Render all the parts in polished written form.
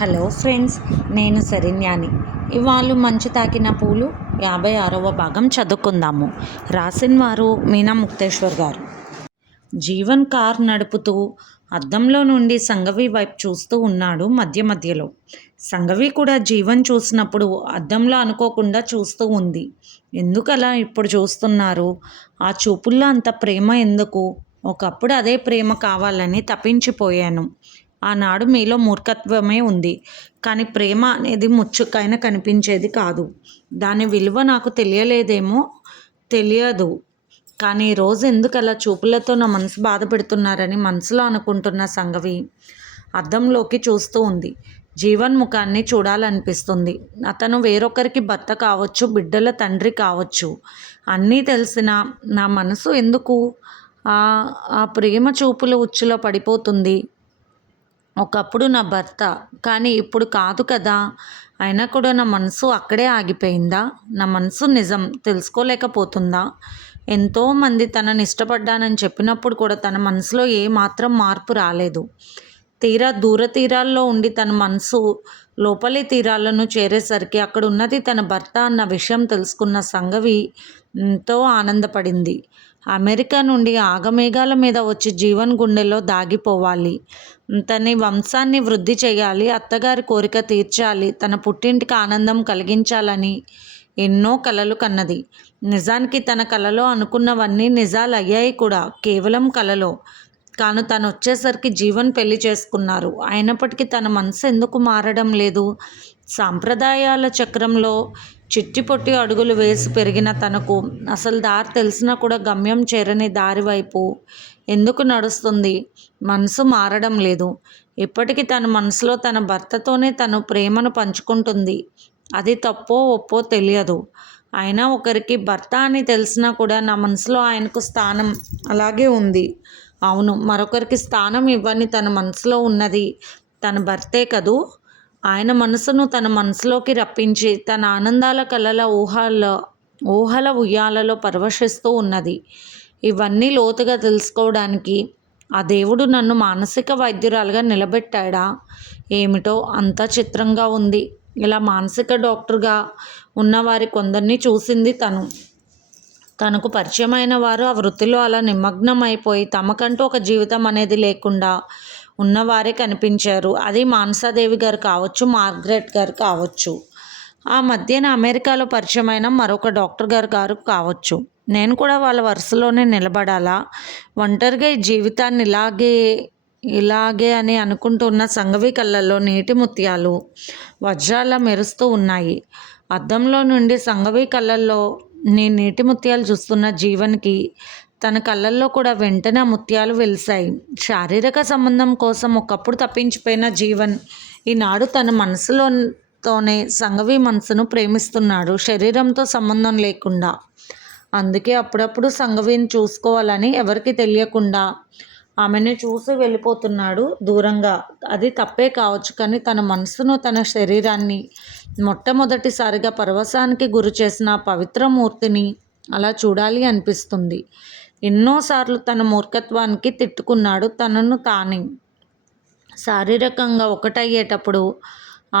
Hello friends, నేను శరణ్యాని. ఇవాళ మంచు తాకిన పూలు 56వ భాగం చదువుకుందాము. రాసిన వారు మీనా ముక్తేశ్వర్ గారు. జీవన్ కార్ నడుపుతూ అద్దంలో నుండి సంఘవి వైపు చూస్తూ ఉన్నాడు. మధ్యలో సంఘవి కూడా జీవన్ చూసినప్పుడు అద్దంలో అనుకోకుండా చూస్తూ ఉంది. ఎందుకలా ఇప్పుడు చూస్తున్నారు? ఆ చూపుల్లో అంత ప్రేమ ఎందుకు? ఒకప్పుడు అదే ప్రేమ కావాలని తప్పించిపోయాను. ఆనాడు మీలో మూర్ఖత్వమే ఉంది, కానీ ప్రేమ అనేది ముచ్చుకైనా కనిపించేది కాదు. దాని విలువ నాకు తెలియలేదేమో, తెలియదు. కానీ ఈరోజు ఎందుకు అలా చూపులతో నా మనసు బాధ పెడుతున్నారని మనసులో అనుకుంటున్న సంఘవి అద్దంలోకి చూస్తూ ఉంది. జీవన్ ముఖాన్ని చూడాలనిపిస్తుంది. అతను వేరొకరికి భర్త కావచ్చు, బిడ్డల తండ్రి కావచ్చు. అన్నీ తెలిసిన నా మనసు ఎందుకు ఆ ప్రేమ చూపుల ఉచ్చులో పడిపోతుంది? ఒకప్పుడు నా భర్త, కానీ ఇప్పుడు కాదు కదా. అయినా కూడా నా మనసు అక్కడే ఆగిపోయిందా? నా మనసు నిజం తెలుసుకోలేకపోతుందా? ఎంతోమంది తనని ఇష్టపడ్డానని చెప్పినప్పుడు కూడా తన మనసులో ఏమాత్రం మార్పు రాలేదు. దూర తీరాల్లో ఉండి తన మనసు లోపలి తీరాలను చేరేసరికి అక్కడ ఉన్నది తన భర్త అన్న విషయం తెలుసుకున్న సంఘవి ఎంతో ఆనందపడింది. అమెరికా నుండి ఆగమేఘాల మీద వచ్చి జీవన్ గుండెలో దాగిపోవాలి. తన వంశాన్ని వృద్ధి చేయాలి, అత్తగారి కోరిక తీర్చాలి, తన పుట్టింటికి ఆనందం కలిగించాలని ఎన్నో కలలు కన్నది. నిజానికి తన కలలో అనుకున్నవన్నీ నిజాలయ్యాయి కూడా, కేవలం కలలో. తను వచ్చేసరికి జీవన్ పెళ్లి చేసుకున్నారు. అయినప్పటికీ తన మనసు ఎందుకు మారడం లేదు? సాంప్రదాయాల చక్రంలో చిట్టి పొట్టి అడుగులు వేసి పెరిగిన తనకు అసలు దారి తెలిసినా కూడా గమ్యం చేరని దారి వైపు ఎందుకు నడుస్తుంది? మనసు మారడం లేదు. ఇప్పటికీ తన మనసులో తన భర్తతోనే తను ప్రేమను పంచుకుంటుంది. అది తప్పో ఒప్పో తెలియదు. అయినా ఒకరికి భర్త అని తెలిసినా కూడా నా మనసులో ఆయనకు స్థానం అలాగే ఉంది. అవును, మరొకరికి స్థానం ఇవ్వని తన మనసులో ఉన్నది తన భర్తే కదూ. ఆయన మనసును తన మనసులోకి రప్పించి తన ఆనందాల కలల ఊహల ఉయ్యాలలో పరవశిస్తూ ఉన్నది. ఇవన్నీ లోతుగా తెలుసుకోవడానికి ఆ దేవుడు నన్ను మానసిక వైద్యురాలుగా నిలబెట్టాడా ఏమిటో అంతా చిత్రంగా ఉంది. ఇలా మానసిక డాక్టర్గా ఉన్నవారి కొందరిని చూసింది తనకు పరిచయమైన వారు ఆ వృత్తిలో అలా నిమగ్నం అయిపోయి తమకంటూ ఒక జీవితం అనేది లేకుండా ఉన్నవారే కనిపించారు. అది మానసాదేవి గారు కావచ్చు, మార్గరెట్ గారు కావచ్చు, ఆ మధ్యన అమెరికాలో పరిచయమైన మరొక డాక్టర్ గారు కావచ్చు. నేను కూడా వాళ్ళ వరుసలోనే నిలబడాలా? ఒంటరిగా ఈ జీవితాన్ని ఇలాగే అని అనుకుంటున్న సంఘవి కళ్ళల్లో నీటి ముత్యాలు వజ్రాల మెరుస్తూ ఉన్నాయి. అద్దంలో నుండి సంఘవి కళ్ళల్లో నేను నీటి ముత్యాలు చూస్తున్న జీవన్కి తన కళ్ళల్లో కూడా వెంటనే ముత్యాలు వెలిశాయి. శారీరక సంబంధం కోసం ఒకప్పుడు తప్పించిపోయిన జీవన్ ఈనాడు తన మనసులోనే సంఘవి మనసును ప్రేమిస్తున్నాడు, శరీరంతో సంబంధం లేకుండా. అందుకే అప్పుడప్పుడు సంఘవిని చూసుకోవాలని ఎవరికి తెలియకుండా ఆమెను చూసి వెళ్ళిపోతున్నాడు దూరంగా. అది తప్పే కావచ్చు, కానీ తన మనసును తన శరీరాన్ని మొట్టమొదటిసారిగా పరవశానికి గురి చేసిన పవిత్రమూర్తిని అలా చూడాలి అనిపిస్తుంది. ఎన్నోసార్లు తన మూర్ఖత్వానికి తిట్టుకున్నాడు తనను తానే. శారీరకంగా ఒకటయ్యేటప్పుడు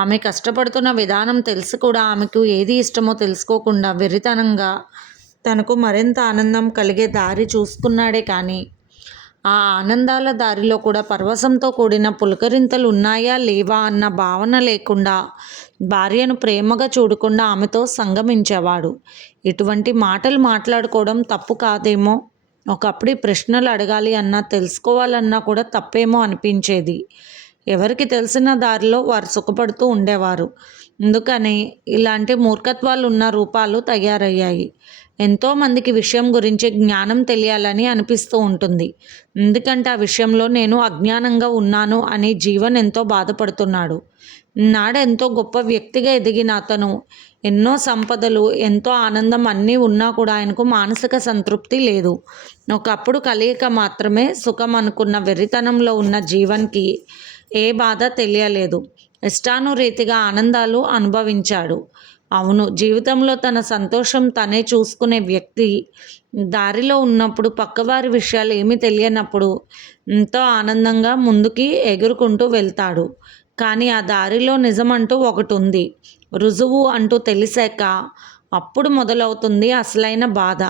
ఆమె కష్టపడుతున్న విధానం తెలిసి కూడా ఆమెకు ఏది ఇష్టమో తెలుసుకోకుండా వెర్రితనంగా తనకు మరింత ఆనందం కలిగే దారి చూసుకున్నాడే కానీ ఆ ఆనందాల దారిలో కూడా పరవశంతో కూడిన పులకరింతలు ఉన్నాయా లేవా అన్న భావన లేకుండా భార్యను ప్రేమగా చూడకుండా ఆమెతో సంగమించేవాడు. ఇటువంటి మాటలు మాట్లాడుకోవడం తప్పు కాదేమో. ఒకప్పుడు ప్రశ్నలు అడగాలి అన్నా, తెలుసుకోవాలన్నా కూడా తప్పేమో అనిపించేది. ఎవరికి తెలిసిన దారిలో వారు సుఖపడుతూ ఉండేవారు. అందుకని ఇలాంటి మూర్ఖత్వాలు ఉన్న రూపాలు తయారయ్యాయి. ఎంతోమందికి విషయం గురించి జ్ఞానం తెలియాలని అనిపిస్తూ ఉంటుంది. ఎందుకంటే ఆ విషయంలో నేను అజ్ఞానంగా ఉన్నాను అని జీవన్ ఎంతో బాధపడుతున్నాడు. నాడు ఎంతో గొప్ప వ్యక్తిగా ఎదిగిన అతను ఎన్నో సంపదలు, ఎంతో ఆనందం అన్నీ ఉన్నా కూడా ఆయనకు మానసిక సంతృప్తి లేదు. ఒకప్పుడు కలయిక మాత్రమే సుఖం అనుకున్న వెర్రితనంలో ఉన్న జీవన్కి ఏ బాధ తెలియలేదు. ఇష్టానురీతిగా ఆనందాలు అనుభవించాడు. అవును, జీవితంలో తన సంతోషం తనే చూసుకునే వ్యక్తి దారిలో ఉన్నప్పుడు, పక్కవారి విషయాలు ఏమీ తెలియనప్పుడు ఎంతో ఆనందంగా ముందుకి ఎగురుకుంటూ వెళ్తాడు. కానీ ఆ దారిలో నిజమంటూ ఒకటి ఉంది, రుజువు అంటూ తెలిసాక అప్పుడు మొదలవుతుంది అసలైన బాధ.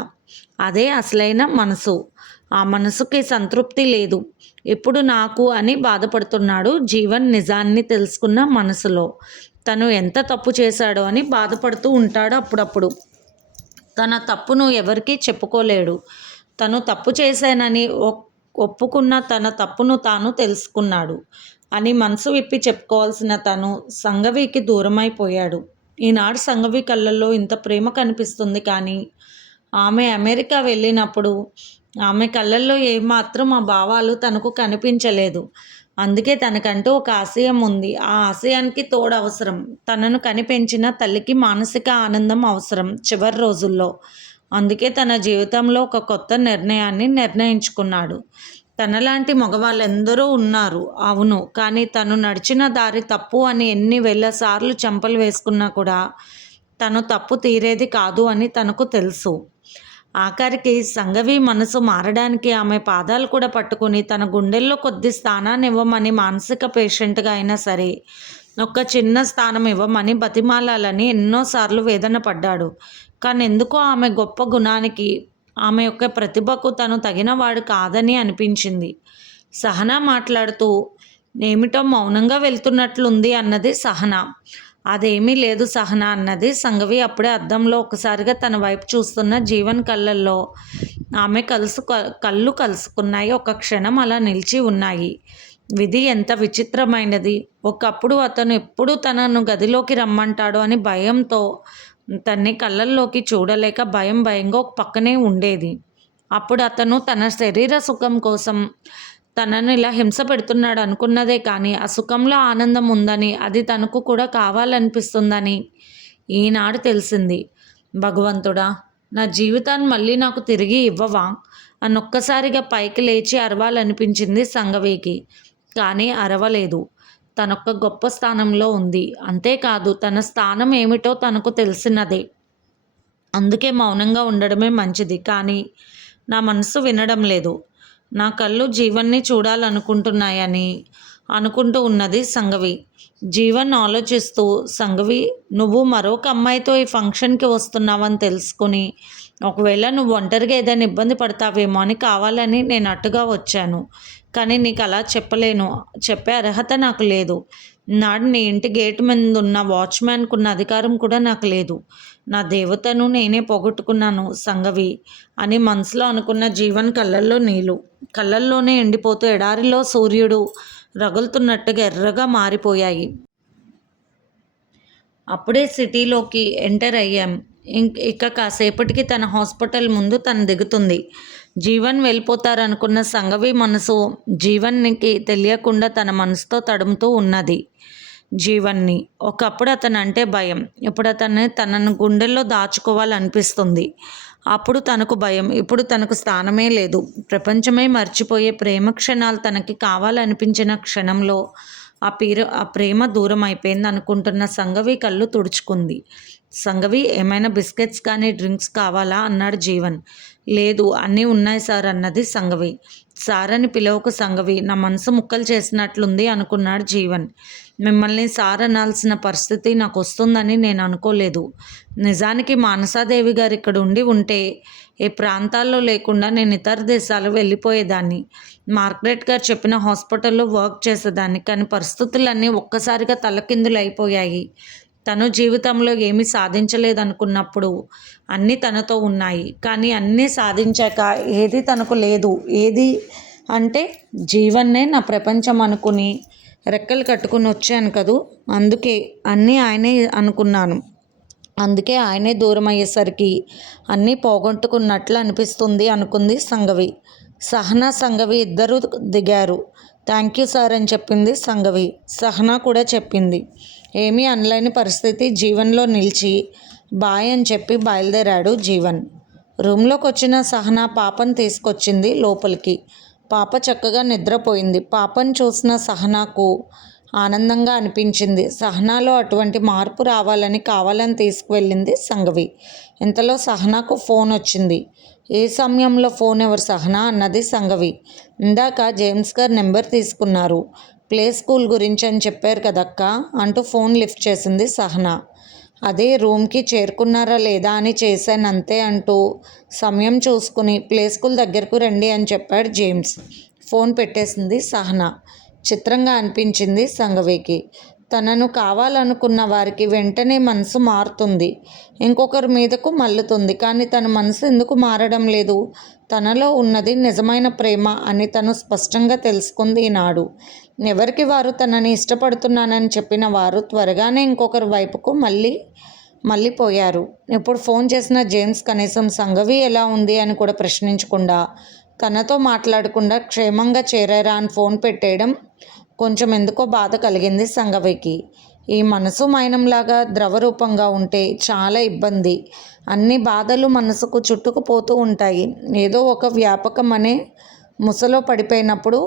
అదే అసలైన మనసు. ఆ మనసుకి సంతృప్తి లేదు. ఇప్పుడు నాకు అని బాధపడుతున్నాడు జీవన్. నిజాన్ని తెలుసుకున్న మనసులో తను ఎంత తప్పు చేశాడో అని బాధపడుతూ ఉంటాడు అప్పుడప్పుడు. తన తప్పును ఎవరికీ చెప్పుకోలేడు. తను తప్పు చేశానని ఒప్పుకున్న తన తప్పును తాను తెలుసుకున్నాడు అని మనసు విప్పి చెప్పుకోవాల్సిన తను సంఘవికి దూరమైపోయాడు. ఈనాడు సంఘవి కళ్ళల్లో ఇంత ప్రేమ కనిపిస్తుంది, కానీ ఆమె అమెరికా వెళ్ళినప్పుడు ఆమె కళ్ళల్లో ఏమాత్రం ఆ భావాలు తనకు కనిపించలేదు. అందుకే తనకంటూ ఒక ఆశయం ఉంది. ఆ ఆశయానికి తోడు అవసరం. తనను కనిపెంచిన తల్లికి మానసిక ఆనందం అవసరం చివరి రోజుల్లో. అందుకే తన జీవితంలో ఒక కొత్త నిర్ణయాన్ని నిర్ణయించుకున్నాడు. తనలాంటి మగవాళ్ళెందరో ఉన్నారు, అవును. కానీ తను నడిచిన దారి తప్పు అని ఎన్ని వేల సార్లు చెంపలు వేసుకున్నా కూడా తను తప్పు తీరేది కాదు అని తనకు తెలుసు. ఆఖరికి సంఘవి మనసు మారడానికి ఆమె పాదాలు కూడా పట్టుకుని తన గుండెల్లో కొద్ది స్థానాన్ని ఇవ్వమని, మానసిక పేషెంట్గా అయినా సరే ఒక చిన్న స్థానం ఇవ్వమని బతిమాలాలని ఎన్నోసార్లు వేదన పడ్డాడు. కానీ ఎందుకో ఆమె గొప్ప గుణానికి, ఆమె యొక్క ప్రతిభకు తను తగినవాడు కాదని అనిపించింది. సహన మాట్లాడుతూ ఏమిటో మౌనంగా వెళ్తున్నట్లుంది అన్నది సహన. అదేమీ లేదు సహన అన్నది సంఘవి. అప్పుడే అద్దంలో ఒకసారిగా తన వైపు చూస్తున్న జీవన్ కళ్ళల్లో ఆమె కళ్ళు కలుసుకున్నాయి. ఒక క్షణం అలా నిలిచి ఉన్నాయి. విధి ఎంత విచిత్రమైనది. ఒకప్పుడు అతను ఎప్పుడు తనను గదిలోకి రమ్మంటాడో అని భయంతో తన్ని కళ్ళల్లోకి చూడలేక భయంగా ఒక పక్కనే ఉండేది. అప్పుడు అతను తన శరీర సుఖం కోసం తనను ఇలా హింస పెడుతున్నాడు అనుకున్నదే కానీ ఆ సుఖంలో ఆనందం ఉందని, అది తనకు కూడా కావాలనిపిస్తుందని ఈనాడు తెలిసింది. భగవంతుడా, నా జీవితాన్ని మళ్ళీ నాకు తిరిగి ఇవ్వవా అని ఒక్కసారిగా పైకి లేచి అరవాలనిపించింది సంఘవికి. కానీ అరవలేదు. తనొక్క గొప్ప స్థానంలో ఉంది. అంతేకాదు తన స్థానం ఏమిటో తనకు తెలిసినదే. అందుకే మౌనంగా ఉండడమే మంచిది. కానీ నా మనసు వినడం లేదు. నా కళ్ళు జీవన్ని చూడాలనుకుంటున్నాయని అనుకుంటూ ఉన్నది సంఘవి. జీవన్ ఆలోచిస్తూ, సంఘవి, నువ్వు మరొక అమ్మాయితో ఈ ఫంక్షన్కి వస్తున్నావని తెలుసుకుని ఒకవేళ నువ్వు ఒంటరిగా ఏదైనా ఇబ్బంది పడతావేమో అని కావాలని నేను అటుగా వచ్చాను. కానీ నీకు అలా చెప్పలేను. చెప్పే అర్హత నాకు లేదు. నాడు నీ ఇంటి గేటు మీద ఉన్న వాచ్మ్యాన్కున్న అధికారం కూడా నాకు లేదు. నా దేవతను నేనే పోగొట్టుకున్నాను సంఘవి అని మనసులో అనుకున్న జీవన్ కళ్ళల్లో నీళ్ళు కళ్ళల్లోనే ఎండిపోతూ ఎడారిలో సూర్యుడు రగులుతున్నట్టుగా ఎర్రగా మారిపోయాయి. అప్పుడే సిటీలోకి ఎంటర్ అయ్యాం. ఇక కాసేపటికి తన హాస్పిటల్ ముందు తను దిగుతుంది. జీవన్ వెళ్ళిపోతారనుకున్న సంఘవి మనసు జీవన్కి తెలియకుండా తన మనసుతో తడుముతూ ఉన్నది. జీవన్ని ఒకప్పుడు అతను అంటే భయం. ఇప్పుడు తనను గుండెల్లో దాచుకోవాలనిపిస్తుంది. అప్పుడు తనకు భయం, ఇప్పుడు తనకు స్థానమే లేదు. ప్రపంచమే మర్చిపోయే ప్రేమ క్షణాలు తనకి కావాలనిపించిన క్షణంలో ఆ ప్రేమ దూరం అయిపోయింది అనుకుంటున్న సంఘవి కళ్ళు తుడుచుకుంది. సంఘవి, ఏమైనా బిస్కెట్స్ కానీ డ్రింక్స్ కావాలా అన్నాడు జీవన్. లేదు, అన్నీ ఉన్నాయి సార్ అన్నది సంఘవి. సార్ అని పిలవకు సంఘవి, నా మనసు ముక్కలు చేసినట్లుంది అనుకున్నాడు జీవన్. మిమ్మల్ని సార్ అనాల్సిన పరిస్థితి నాకు వస్తుందని నేను అనుకోలేదు. నిజానికి మానసాదేవి గారు ఇక్కడ ఉంటే ఏ ప్రాంతాల్లో లేకుండా నేను ఇతర దేశాలు వెళ్ళిపోయేదాన్ని. మార్గరెట్ గారు చెప్పిన హాస్పిటల్లో వర్క్ చేసేదాన్ని. కానీ పరిస్థితులన్నీ ఒక్కసారిగా తలకిందులు అయిపోయాయి. తను జీవితంలో ఏమీ సాధించలేదనుకున్నప్పుడు అన్నీ తనతో ఉన్నాయి. కానీ అన్నీ సాధించాక ఏది తనకు లేదు. ఏది అంటే జీవన్నే నా ప్రపంచం అనుకుని రెక్కలు కట్టుకుని వచ్చాను కదూ, అందుకే అన్నీ ఆయనే అనుకున్నాను. అందుకే ఆయనే దూరం అయ్యేసరికి అన్నీ పోగొట్టుకున్నట్లు అనిపిస్తుంది అనుకుంది సంఘవి. సహనా సంఘవి ఇద్దరూ దిగారు. థ్యాంక్ యూ సార్ అని చెప్పింది సంఘవి. సహనా కూడా చెప్పింది. ఏమీ అనలేని పరిస్థితి జీవన్లో నిలిచి బాయ్ అని చెప్పి బయలుదేరాడు జీవన్. రూమ్లోకి వచ్చిన సహనా పాపను తీసుకొచ్చింది లోపలికి. పాప చక్కగా నిద్రపోయింది. పాపను చూసిన సహనాకు ఆనందంగా అనిపించింది. సహనాలో అటువంటి మార్పు కావాలని తీసుకువెళ్ళింది సంఘవి. ఇంతలో సహనాకు ఫోన్ వచ్చింది. ఏ సమయంలో ఫోన్ ఎవరు సహనా అన్నది సంఘవి. ఇందాక జేమ్స్ గారు నెంబర్ తీసుకున్నారు. ప్లే స్కూల్ గురించి అని చెప్పారు కదక్క అంటూ ఫోన్ లిఫ్ట్ చేసింది సహనా. అదే రూమ్కి చేరుకున్నారా లేదా అని చేశానంతే అంటూ సమయం చూసుకుని ప్లే స్కూల్ దగ్గరకు రండి అని చెప్పాడు జేమ్స్. ఫోన్ పెట్టేసింది సహనా. చిత్రంగా అనిపించింది సంఘవికి. తనను కావాలనుకున్న వారికి వెంటనే మనసు మారుతుంది, ఇంకొకరి మీదకు మల్లుతుంది. కానీ తన మనసు ఎందుకు మారడం లేదు? తనలో ఉన్నది నిజమైన ప్రేమ అని తను స్పష్టంగా తెలుసుకుంది ఈనాడు. ఎవరికి వారు తనని ఇష్టపడుతున్నానని చెప్పిన వారు త్వరగానే ఇంకొకరి వైపుకు మళ్ళీపోయారు. ఇప్పుడు ఫోన్ చేసిన జేమ్స్ కనీసం సంఘవి ఎలా ఉంది అని కూడా ప్రశ్నించకుండా, తనతో మాట్లాడకుండా క్షేమంగా చేరారా అని ఫోన్ పెట్టేయడం కొంచెం ఎందుకో బాధ కలిగింది సంఘవికి. ఈ మనసు మైనంలాగా ద్రవరూపంగా ఉంటే చాలా ఇబ్బంది. అన్ని బాధలు మనసుకు చుట్టుకుపోతూ ఉంటాయి. ఏదో ఒక వ్యాపకం అనే ముసలో పడిపోయినప్పుడు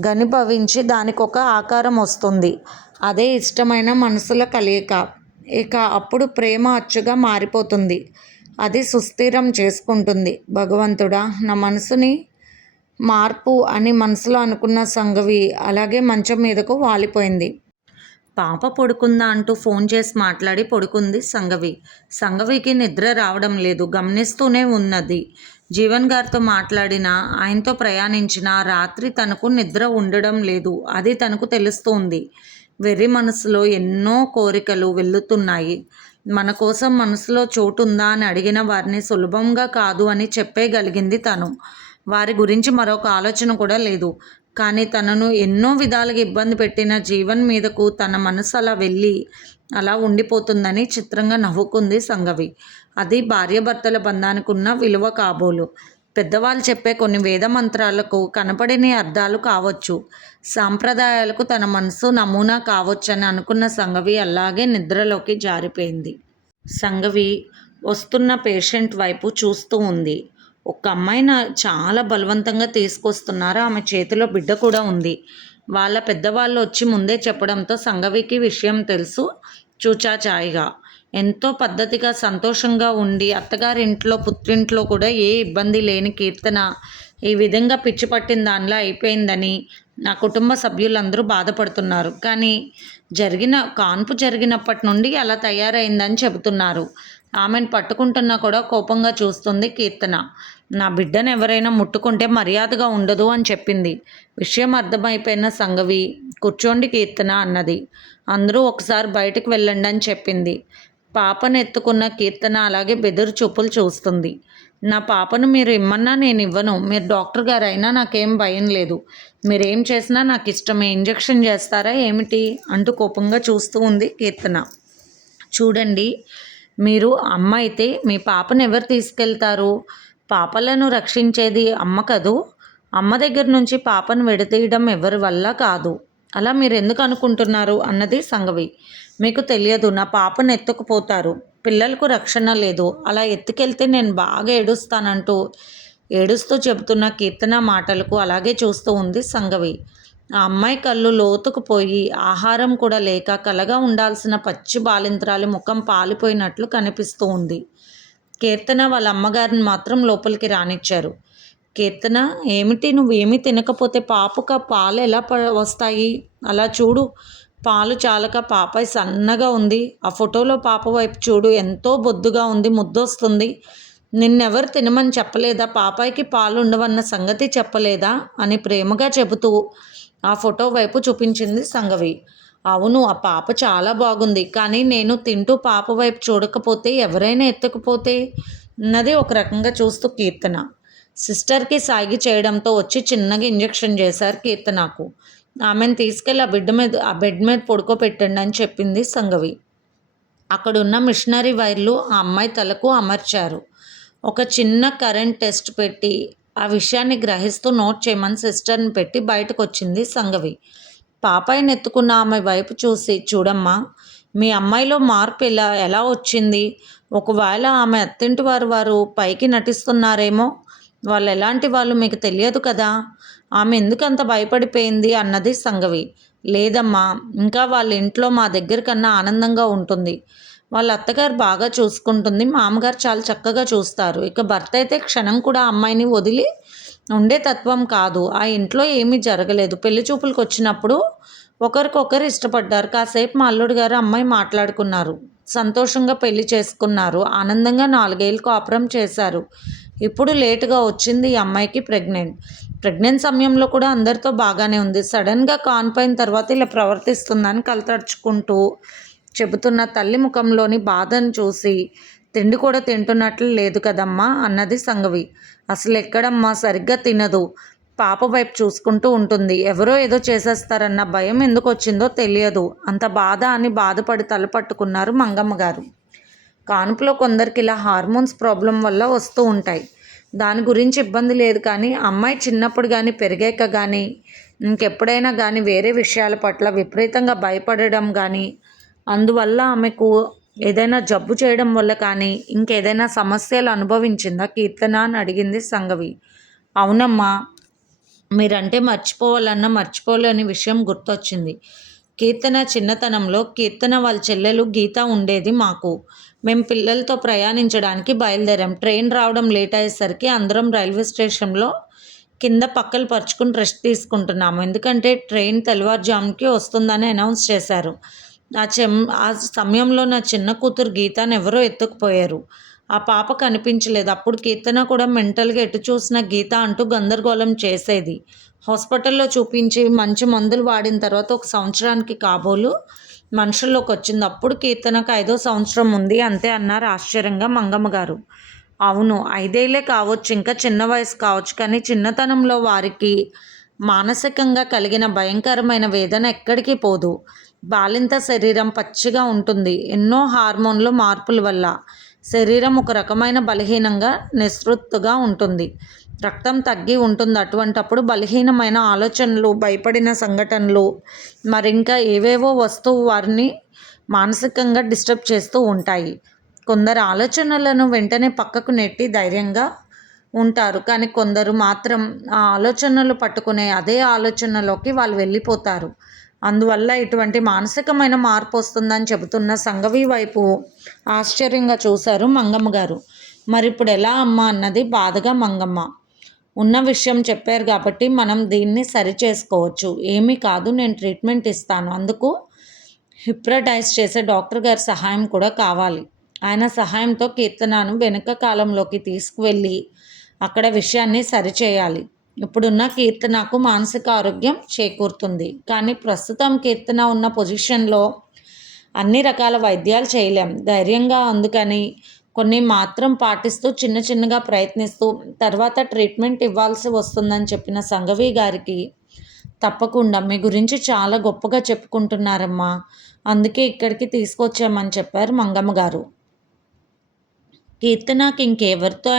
ఘనీభవించి దానికొక ఆకారం వస్తుంది. అదే ఇష్టమైన మనసుల కలయిక. ఇక అప్పుడు ప్రేమ అచ్చుగా మారిపోతుంది. అది సుస్థిరం చేసుకుంటుంది. భగవంతుడా, నా మనసుని మార్పు అని మనసులో అనుకున్న సంఘవి అలాగే మంచం మీదకు వాలిపోయింది. పాప పడుకుందా అంటూ ఫోన్ చేసి మాట్లాడి పడుకుంది సంఘవి. సంఘవికి నిద్ర రావడం లేదు. గమనిస్తూనే ఉన్నది. జీవన్ గారితో మాట్లాడినా, ఆయనతో ప్రయాణించిన రాత్రి తనకు నిద్ర ఉండడం లేదు. అది తనకు తెలుస్తుంది. వెర్రి మనసులో ఎన్నో కోరికలు వెల్లుతున్నాయి. మన కోసం మనసులో చోటుందా అని అడిగిన వారిని సులభంగా కాదు అని చెప్పేయగలిగింది తను. వారి గురించి మరొక ఆలోచన కూడా లేదు. కానీ తనను ఎన్నో విధాలుగా ఇబ్బంది పెట్టిన జీవన్ మీదకు తన మనసు అలా ఉండిపోతుందని చిత్రంగా నవ్వుకుంది సంఘవి. అది భార్యాభర్తల బంధానికి ఉన్న విలువ కాబోలు. పెద్దవాళ్ళు చెప్పే కొన్ని వేద మంత్రాలకు కనపడని అర్థాలు కావచ్చు. సాంప్రదాయాలకు తన మనసు నమూనా కావచ్చని అనుకున్న సంఘవి అలాగే నిద్రలోకి జారిపోయింది. సంఘవి వస్తున్న పేషెంట్ వైపు చూస్తూ ఉంది. ఒక అమ్మాయిని చాలా బలవంతంగా తీసుకొస్తున్నారు. ఆమె చేతిలో బిడ్డ కూడా ఉంది. వాళ్ళ పెద్దవాళ్ళు వచ్చి ముందే చెప్పడంతో సంఘవికి విషయం తెలుసు. చూచాచాయిగా ఎంతో పద్ధతిగా సంతోషంగా ఉండి అత్తగారింట్లో పుట్టింట్లో కూడా ఏ ఇబ్బంది లేని కీర్తన ఈ విధంగా పిచ్చి పట్టిన దానిలా అయిపోయిందని నా కుటుంబ సభ్యులందరూ బాధపడుతున్నారు. కానీ కాన్పు జరిగినప్పటి నుండి అలా తయారైందని చెబుతున్నారు. ఆమెను పట్టుకుంటున్నా కూడా కోపంగా చూస్తుంది కీర్తన. నా బిడ్డను ఎవరైనా ముట్టుకుంటే మర్యాదగా ఉండదు అని చెప్పింది. విషయం అర్థమైపోయిన సంఘవి కూర్చోండి కీర్తన అన్నది. అందరూ ఒకసారి బయటకు వెళ్ళండి అని చెప్పింది. పాపను ఎత్తుకున్న కీర్తన అలాగే బెదురు చూపులు చూస్తుంది. నా పాపను మీరు ఇమ్మన్నా నేను ఇవ్వను. మీరు డాక్టర్ గారు అయినా నాకేం భయం లేదు. మీరేం చేసినా నాకు ఇష్టమే. ఇంజెక్షన్ చేస్తారా ఏమిటి అంటూ కోపంగా చూస్తూ ఉంది కీర్తన. చూడండి, మీరు అమ్మ అయితే మీ పాపను ఎవరు తీసుకెళ్తారు? పాపలను రక్షించేది అమ్మ కదూ. అమ్మ దగ్గర నుంచి పాపను విడతీయడం ఎవరి వల్ల కాదు. అలా మీరు ఎందుకు అనుకుంటున్నారు అన్నది సంఘవి. మీకు తెలియదు, నా పాపను ఎత్తుకుపోతారు. పిల్లలకు రక్షణ లేదు. అలా ఎత్తుకెళ్తే నేను బాగా ఏడుస్తూ చెబుతున్న కీర్తన మాటలకు అలాగే చూస్తూ ఉంది సంఘవి. ఆ అమ్మాయి కళ్ళు లోతుకుపోయి ఆహారం కూడా లేక కలగా ఉండాల్సిన పచ్చి బాలింత్రాలి ముఖం పాలిపోయినట్లు కనిపిస్తూ ఉంది. కీర్తన వాళ్ళ అమ్మగారిని మాత్రం లోపలికి రానిచ్చారు. కీర్తన, ఏమిటి నువ్వేమీ తినకపోతే పాపకు పాలు ఎలా వస్తాయి? అలా చూడు, పాలు చాలక పాపాయి సన్నగా ఉంది. ఆ ఫోటోలో పాప వైపు చూడు, ఎంతో బొద్దుగా ఉంది, ముద్దొస్తుంది. నిన్నెవరు తినమని చెప్పలేదా? పాపాయికి పాలు ఉండవన్న సంగతి చెప్పలేదా అని ప్రేమగా చెబుతూ ఆ ఫోటో వైపు చూపించింది సంఘవి. అవును, ఆ పాప చాలా బాగుంది. కానీ నేను తింటూ పాప వైపు చూడకపోతే ఎవరైనా ఎత్తుకుపోతే అన్నది ఒక రకంగా చూస్తూ కీర్తన. సిస్టర్కి సాగి చేయడంతో వచ్చి చిన్నగా ఇంజెక్షన్ చేశారు కీర్తనకు. ఆమెను తీసుకెళ్ళి ఆ బెడ్ మీద పడుకోబెట్టండి అని చెప్పింది సంఘవి. అక్కడున్న మిషనరీ వైర్లు ఆ అమ్మాయి తలకు అమర్చారు. ఒక చిన్న కరెంట్ టెస్ట్ పెట్టి ఆ విషయాన్ని గ్రహిస్తూ నోట్ చేయమని సిస్టర్ని పెట్టి బయటకు వచ్చింది సంఘవి. పాపాయిని ఎత్తుకున్న ఆమె వైపు చూసి, చూడమ్మా, మీ అమ్మాయిలో మార్పు ఎలా వచ్చింది? ఒకవేళ ఆమె అత్తింటి వారు పైకి నటిస్తున్నారేమో. వాళ్ళు ఎలాంటి వాళ్ళు మీకు తెలియదు కదా. ఆమె ఎందుకంత భయపడిపోయింది అన్నది సంఘవి. లేదమ్మా, ఇంకా వాళ్ళ ఇంట్లో మా దగ్గర కన్నా ఆనందంగా ఉంటుంది. వాళ్ళ అత్తగారు బాగా చూసుకుంటుంది. మామగారు చాలా చక్కగా చూస్తారు. ఇక భర్త అయితే క్షణం కూడా అమ్మాయిని వదిలి ఉండే తత్వం కాదు. ఆ ఇంట్లో ఏమీ జరగలేదు. పెళ్లి చూపులకు వచ్చినప్పుడు ఒకరికొకరు ఇష్టపడ్డారు. కాసేపు మా అల్లుడు గారు అమ్మాయి మాట్లాడుకున్నారు. సంతోషంగా పెళ్లి చేసుకున్నారు. ఆనందంగా 4 ఏళ్ళు కాపురం చేశారు. ఇప్పుడు లేటుగా వచ్చింది ఈ అమ్మాయికి ప్రెగ్నెంట్ సమయంలో కూడా అందరితో బాగానే ఉంది. సడన్గా కాన్పోయిన తర్వాత ఇలా ప్రవర్తిస్తుందని కలతడుచుకుంటూ చెబుతున్న తల్లి ముఖంలోని బాధను చూసి తిండి కూడా తింటున్నట్లు లేదు కదమ్మా అన్నది సంగవి. అసలు ఎక్కడమ్మా, సరిగ్గా తినదు. పాప వైపు చూసుకుంటూ ఉంటుంది. ఎవరో ఏదో చేసేస్తారన్న భయం ఎందుకు వచ్చిందో తెలియదు. అంత బాధ అని బాధపడి తలపట్టుకున్నారు మంగమ్మ గారు. కాన్పులో కొందరికి ఇలా హార్మోన్స్ ప్రాబ్లం వల్ల వస్తూ ఉంటాయి. దాని గురించి ఇబ్బంది లేదు, కానీ అమ్మాయి చిన్నప్పుడు కానీ పెరిగాక కానీ ఇంకెప్పుడైనా కానీ వేరే విషయాల పట్ల విపరీతంగా భయపడడం కానీ, అందువల్ల ఆమెకు ఏదైనా జబ్బు చేయడం వల్ల కానీ ఇంకేదైనా సమస్యలు అనుభవించిందా కీర్తన అని అడిగింది సంగవి. అవునమ్మా, మీరంటే మర్చిపోలేని విషయం గుర్తొచ్చింది. కీర్తన చిన్నతనంలో కీర్తన వాళ్ళ చెల్లెలు గీత ఉండేది మాకు. మేము పిల్లలతో ప్రయాణించడానికి బయలుదేరాం. ట్రైన్ రావడం లేట్ అయ్యేసరికి అందరం రైల్వే స్టేషన్లో కింద పక్కలు పరుచుకుని రెస్ట్ తీసుకుంటున్నాము. ఎందుకంటే ట్రైన్ తెల్లవారుజాముకి వస్తుందని అనౌన్స్ చేశారు. ఆ సమయంలో నా చిన్న కూతురు గీతను ఎవరో ఎత్తుకుపోయారు. ఆ పాప కనిపించలేదు. అప్పుడు కీర్తన కూడా మెంటల్గా ఎటు చూసిన గీత అంటూ గందరగోళం చేసేది. హాస్పిటల్లో చూపించి మంచి మందులు వాడిన తర్వాత 1 సంవత్సరానికి కాబోలు మనుషుల్లోకి వచ్చింది. అప్పుడు కీర్తనకు 5వ సంవత్సరం ఉంది అంతే అన్నారు ఆశ్చర్యంగా మంగమ్మ గారు. అవును, 5 ఏళ్లే కావచ్చు, ఇంకా చిన్న వయసు కావచ్చు, కానీ చిన్నతనంలో వారికి మానసికంగా కలిగిన భయంకరమైన వేదన ఎక్కడికి పోదు. బాలింత శరీరం పచ్చిగా ఉంటుంది. ఎన్నో హార్మోన్ల మార్పుల వల్ల శరీరం ఒక రకమైన బలహీనంగా నిస్సృత్తుగా ఉంటుంది. రక్తం తగ్గి ఉంటుంది. అటువంటప్పుడు బలహీనమైన ఆలోచనలు, భయపడిన సంఘటనలు, మరింకా ఏవేవో వస్తూ వారిని మానసికంగా డిస్టర్బ్ చేస్తూ ఉంటాయి. కొందరు ఆలోచనలను వెంటనే పక్కకు నెట్టి ధైర్యంగా ఉంటారు, కానీ కొందరు మాత్రం ఆ ఆలోచనలు పట్టుకునే అదే ఆలోచనలోకి వాళ్ళు వెళ్ళిపోతారు. అందువల్ల ఇటువంటి మానసికమైన మార్పు వస్తుందని చెబుతున్న సంగవి వైపు ఆశ్చర్యంగా చూశారు మంగమ్మ గారు. మరి ఇప్పుడు ఎలా అమ్మా అన్నది బాధగా మంగమ్మ. ఉన్న విషయం చెప్పారు కాబట్టి మనం దీన్ని సరిచేసుకోవచ్చు. ఏమీ కాదు, నేను ట్రీట్మెంట్ ఇస్తాను. అందుకు హిప్నటైజ్ చేసే డాక్టర్ గారి సహాయం కూడా కావాలి. ఆయన సహాయంతో కీర్తనను వెనుక కాలంలోకి తీసుకువెళ్ళి అక్కడ విషయాన్ని సరిచేయాలి. ఇప్పుడున్న కీర్తనకు మానసిక ఆరోగ్యం చేకూరుతుంది. కానీ ప్రస్తుతం కీర్తన ఉన్న పొజిషన్లో అన్ని రకాల వైద్యాలు చేయలేం. ధైర్యంగా అందుకని కొన్ని మాత్రం పాటిస్తూ చిన్నగా ప్రయత్నిస్తూ తర్వాత ట్రీట్మెంట్ ఇవ్వాల్సి వస్తుందని చెప్పిన సంగవి గారికి, తప్పకుండా మీ గురించి చాలా గొప్పగా చెప్పుకుంటున్నారమ్మా, అందుకే ఇక్కడికి తీసుకొచ్చామని చెప్పారు మంగమ్మ గారు. కీర్తనకి ఇంకెవరితో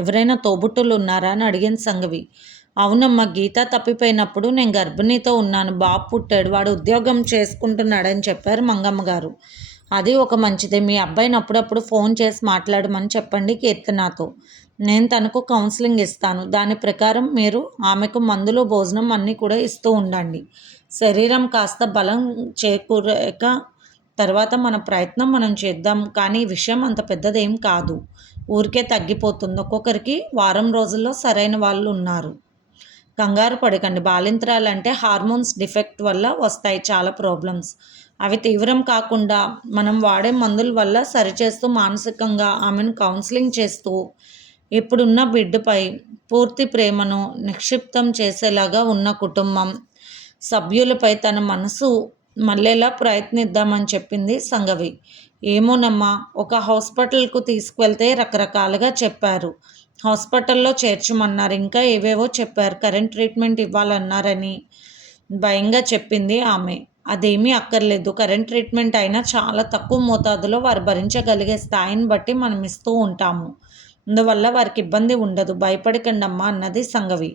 ఎవరైనా తోబుట్టులు ఉన్నారా అని అడిగింది సంగవి. అవునమ్మా, గీత తప్పిపోయినప్పుడు నేను గర్భిణీతో ఉన్నాను. బాబు పుట్టాడు. వాడు ఉద్యోగం చేసుకుంటున్నాడని చెప్పారు మంగమ్మ గారు. అది ఒక మంచిదే. మీ అబ్బాయిని అప్పుడప్పుడు ఫోన్ చేసి మాట్లాడమని చెప్పండి కీర్తనతో. నేను తనకు కౌన్సిలింగ్ ఇస్తాను. దాని ప్రకారం మీరు ఆమెకు మందులు, భోజనం అన్నీ కూడా ఇస్తూ ఉండండి. శరీరం కాస్త బలం చేకూరాక తర్వాత మన ప్రయత్నం మనం చేద్దాం. కానీ ఈ విషయం అంత పెద్దదేం కాదు, ఊరికే తగ్గిపోతుంది. ఒక్కొక్కరికి వారం రోజుల్లో సరైన వాళ్ళు ఉన్నారు. కంగారు పడకండి. బాలింతరాలంటే హార్మోన్స్ డిఫెక్ట్ వల్ల వస్తాయి చాలా ప్రాబ్లమ్స్. అవి తీవ్రం కాకుండా మనం వాడే మందుల వల్ల సరిచేస్తూ మానసికంగా ఆమెను కౌన్సిలింగ్ చేస్తూ ఇప్పుడున్న బిడ్డపై పూర్తి ప్రేమను నిక్షిప్తం చేసేలాగా ఉన్న కుటుంబం సభ్యులపై తన మనసు మళ్ళేలా ప్రయత్నిద్దామని చెప్పింది సంగవి. ఏమోనమ్మా, ఒక హాస్పిటల్కు తీసుకువెళ్తే రకరకాలుగా చెప్పారు. హాస్పిటల్లో చేర్చమన్నారు, ఇంకా ఏవేవో చెప్పారు. కరెంట్ ట్రీట్మెంట్ ఇవ్వాలన్నారని భయంగా చెప్పింది ఆమె. అదేమీ అక్కర్లేదు. కరెంట్ ట్రీట్మెంట్ అయినా చాలా తక్కువ మోతాదులో వారు భరించగలిగే స్థాయిని బట్టి మనం ఇస్తూ ఉంటాము. అందువల్ల వారికి ఇబ్బంది ఉండదు. భయపడకండమ్మా అన్నది సంగవి.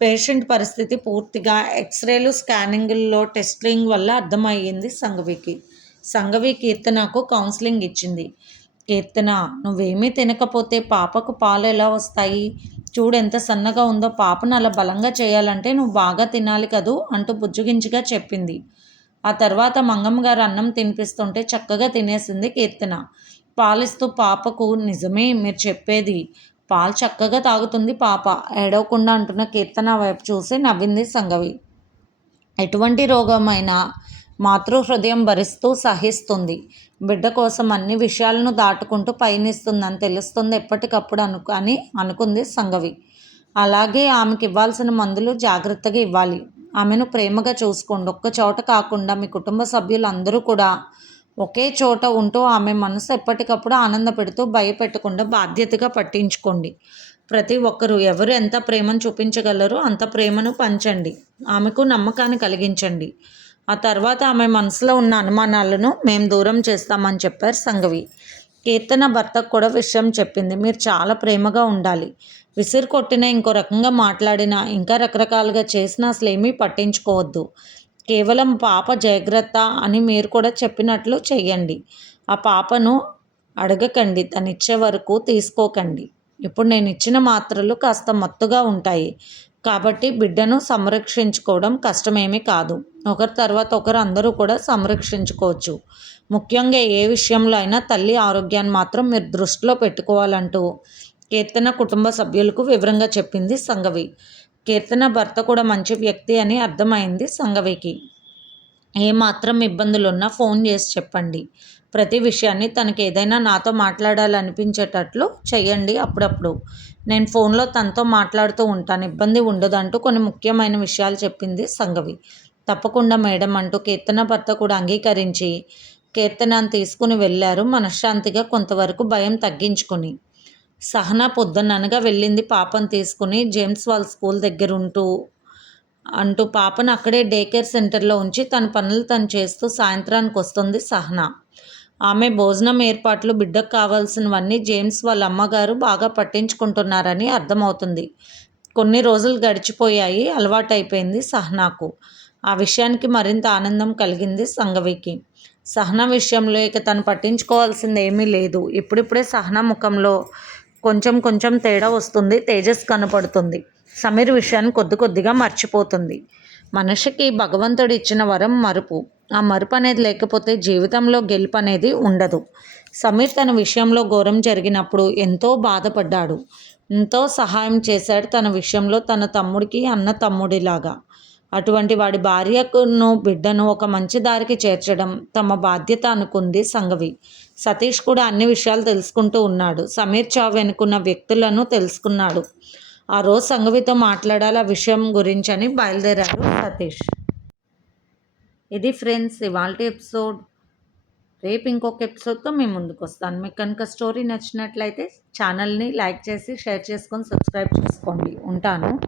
పేషెంట్ పరిస్థితి పూర్తిగా ఎక్స్రేలు, స్కానింగ్లో టెస్టింగ్ వల్ల అర్థమయ్యింది సంగవికి. సంగవి కీర్తనకు కౌన్సిలింగ్ ఇచ్చింది. కీర్తన, నువ్వేమీ తినకపోతే పాపకు పాలు ఎలా వస్తాయి? చూడు ఎంత సన్నగా ఉందో. పాపను అలా బలంగా చేయాలంటే నువ్వు బాగా తినాలి కదూ అంటూ బుజ్జగించిగా చెప్పింది. ఆ తర్వాత మంగమ్మ గారు అన్నం తినిపిస్తుంటే చక్కగా తినేసింది కీర్తన. పాలిస్తూ పాపకు, నిజమే మీరు చెప్పేది, పాలు చక్కగా తాగుతుంది పాప. ఏడవకుండా అంటున్న కీర్తన వైపు చూసి నవ్వింది సంగవి. ఎటువంటి రోగమైనా మాతృహృదయం భరిస్తూ సహిస్తుంది. బిడ్డ కోసం అన్ని విషయాలను దాటుకుంటూ పయనిస్తుందని తెలుస్తుంది ఎప్పటికప్పుడు అని అనుకుంది సంగవి. అలాగే ఆమెకి ఇవ్వాల్సిన మందులు జాగ్రత్తగా ఇవ్వాలి. ఆమెను ప్రేమగా చూసుకోండి. ఒక్క చోట కాకుండా మీ కుటుంబ సభ్యులు అందరూ కూడా ఒకే చోట ఉంటూ ఆమె మనసు ఎప్పటికప్పుడు ఆనంద పెడుతూ భయపెట్టకుండా బాధ్యతగా పట్టించుకోండి. ప్రతి ఒక్కరూ ఎవరు ఎంత ప్రేమను చూపించగలరో అంత ప్రేమను పంచండి. ఆమెకు నమ్మకాన్ని కలిగించండి. ఆ తర్వాత ఆమె మనసులో ఉన్న అనుమానాలను మేము దూరం చేస్తామని చెప్పారు సంగవి. కీర్తన భర్తకు కూడా విషయం చెప్పింది. మీరు చాలా ప్రేమగా ఉండాలి. విసిరు కొట్టినా, ఇంకో రకంగా మాట్లాడినా, ఇంకా రకరకాలుగా చేసినా అసలు ఏమీ పట్టించుకోవద్దు. కేవలం పాప జాగ్రత్త అని మీరు కూడా చెప్పినట్లు చెయ్యండి. ఆ పాపను అడగకండి, తనిచ్చే వరకు తీసుకోకండి. ఇప్పుడు నేను ఇచ్చిన మాత్రలు కాస్త మత్తుగా ఉంటాయి కాబట్టి బిడ్డను సంరక్షించుకోవడం కష్టమేమీ కాదు. ఒకరి తర్వాత ఒకరు అందరూ కూడా సంరక్షించుకోవచ్చు. ముఖ్యంగా ఏ విషయంలో అయినా తల్లి ఆరోగ్యాన్ని మాత్రం మీరు దృష్టిలో పెట్టుకోవాలంటూ కీర్తన కుటుంబ సభ్యులకు వివరంగా చెప్పింది సంగవి. కీర్తన భర్త కూడా మంచి వ్యక్తి అని అర్థమైంది సంగవికి. ఏమాత్రం ఇబ్బందులున్నా ఫోన్ చేసి చెప్పండి. ప్రతి విషయాన్ని తనకి ఏదైనా నాతో మాట్లాడాలనిపించేటట్లు చెయ్యండి. అప్పుడప్పుడు నేను ఫోన్లో తనతో మాట్లాడుతూ ఉంటాను, ఇబ్బంది ఉండదు అంటూ కొన్ని ముఖ్యమైన విషయాలు చెప్పింది సంగవి. తప్పకుండా మేడం అంటూ కీర్తన భర్త కూడా అంగీకరించి కీర్తనను తీసుకుని వెళ్ళారు మనశ్శాంతిగా, కొంతవరకు భయం తగ్గించుకుని. సహన పొద్దున్ననగా వెళ్ళింది పాపను తీసుకుని. జేమ్స్ వాళ్ళ స్కూల్ దగ్గర అంటూ పాపను అక్కడే డే కేర్ సెంటర్లో ఉంచి తన పనులు తను చేస్తూ సాయంత్రానికి వస్తుంది సహన. ఆమె భోజనం ఏర్పాట్లు, బిడ్డకు కావాల్సినవన్నీ జేమ్స్ వాళ్ళ అమ్మగారు బాగా పట్టించుకుంటున్నారని అర్థమవుతుంది. కొన్ని రోజులు గడిచిపోయాయి. అలవాటైపోయింది సహనాకు. ఆ విషయానికి మరింత ఆనందం కలిగింది సంగవికి. సహన విషయంలో ఇక తను పట్టించుకోవాల్సింది ఏమీ లేదు. ఇప్పుడిప్పుడే సహన ముఖంలో కొంచెం కొంచెం తేడా వస్తుంది. తేజస్ కనపడుతుంది. సమీర్ విషయాన్ని కొద్ది కొద్దిగా మర్చిపోతుంది. మనిషికి భగవంతుడు ఇచ్చిన వరం మరుపు. ఆ మరుపు అనేది లేకపోతే జీవితంలో గెలుపు అనేది ఉండదు. సమీర్ తన విషయంలో ఘోరం జరిగినప్పుడు ఎంతో బాధపడ్డాడు. ఎంతో సహాయం చేశాడు తన విషయంలో, తన తమ్ముడికి అన్న తమ్ముడిలాగా. అటువంటి వాడి భార్యకును బిడ్డను ఒక మంచి దారికి చేర్చడం తమ బాధ్యత అనుకుంది సంగవి. సతీష్ కూడా అన్ని విషయాలు తెలుసుకుంటూ ఉన్నాడు. సమీర్ చావు వెనుకున్న వ్యక్తులను తెలుసుకున్నాడు. ఆ రోజు సంగవితో మాట్లాడాలి ఆ విషయం గురించి అని బయలుదేరాడు సతీష్. ఇది ఫ్రెండ్స్ ఇవాల్టి ఎపిసోడ్. రేపు ఇంకొక ఎపిసోడ్తో మేము ముందుకు వస్తాను. మీకు కనుక స్టోరీ నచ్చినట్లయితే ఛానల్ని లైక్ చేసి షేర్ చేసుకొని సబ్స్క్రైబ్ చేసుకోండి. ఉంటాను.